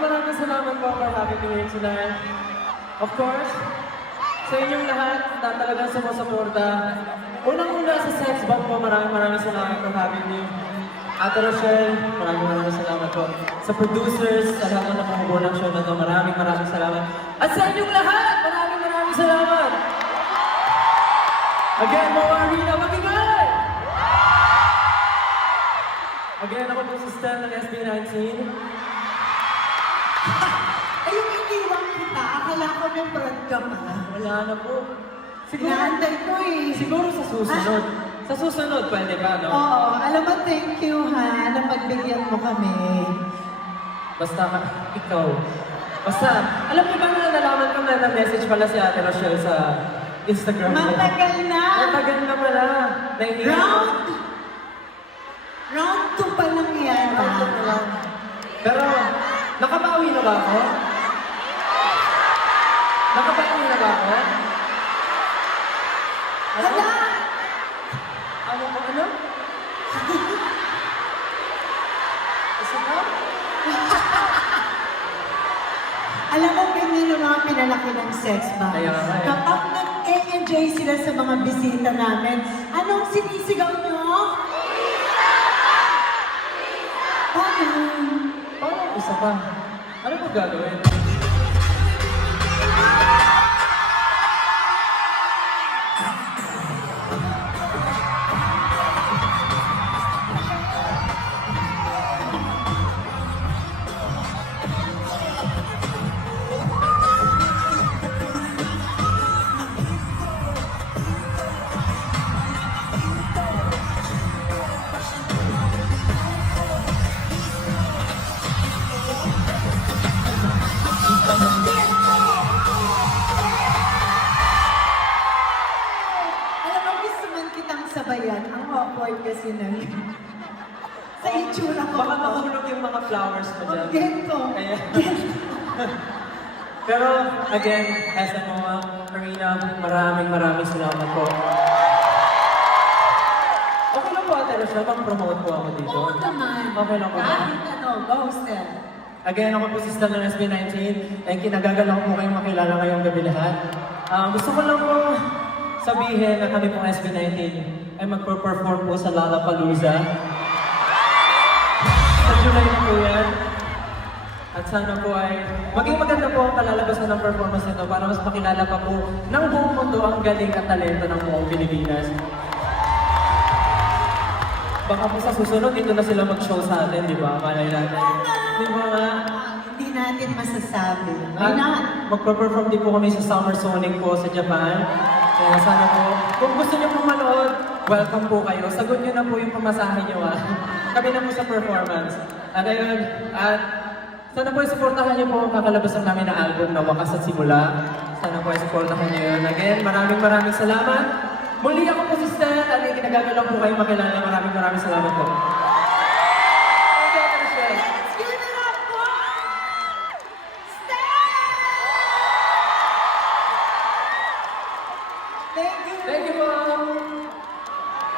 Maraming salamat po for having me here tonight. Of course, sa inyong lahat na talagang sumusuporta. Unang-una sa Sex Bomb po, maraming salamat for having me. Ate Rochelle, maraming salamat po. Sa producers, sa lahat na nakumubo ng show na ito, maraming salamat. At sa inyong lahat, maraming salamat. Again, Moa Arena, magigay! Again, ako po si Stan ng SB19. Ay, yung iniwan kita, akala ko may brand ka pala. Wala na po. Inaantay ko eh. Siguro sa susunod. Sa susunod, pwede ba, no? Oo, alam mo, thank you ha, na pagbigyan mo kami. Basta, ikaw. Basta, alam mo ba na nalaman ko na message pala si Ate Rochelle sa Instagram niya? Matagal na! Matagal na pala. Round 2 pa lang yan. Round 2 na lang. Pero, nakabawi na ba ako? Nakabawi na ba ako? Hala! Ano? Isa na? Alam mo, ganyan yung mga pinalaki ng sex bomb. Kaya nga eh. Kapag nag-enjoy sila sa mga bisita namin, anong sinisigaw nyo? Paano isa pa? Ano ba gagawin? Alam mo, gusto man kitang sabayan. Ang awkward kasi na sa itsura ko. Baka mahulog yung mga flowers mo dyan. Ang gento. Kaya... Pero again, as a mga Karina, maraming salamat po. Okay lang po Ate Rochelle, pang-promote po ako dito. Oo naman. Okay lang po. Kahit ano, go Stel. Again, ako po si Stan ng SB19 and kinagagala ko po kayong makilala ngayong gabi lahat. Gusto ko lang po sabihin na kami pong SB19 ay magpo-perform po sa Lollapalooza. Sa July na po yan. At sana po ay maging maganda po ang kalalabasan ng performance nito para mas makilala pa po ng buong mundo ang galing at talento ng buong Pilipinas. Baka po sa susunod, dito na sila mag-show sa atin, di ba? Malay natin. Di ba nga? Hindi natin masasabi. Why At not? magpa-perform din po kami sa Summer Sonic po sa Japan. Kaya sana po, kung gusto niyo po manood, welcome po kayo. Sagot niyo na po yung pamasahe niyo Kami na po sa performance. At ayun, at sana po supportahan niyo po ang kakalabasan namin na album na Wakas at Simula. Sana po supportahan niyo yun. Again, maraming salamat. Muli ako po si Stan at kinagagalang po kayo makilala. Maraming salamat po.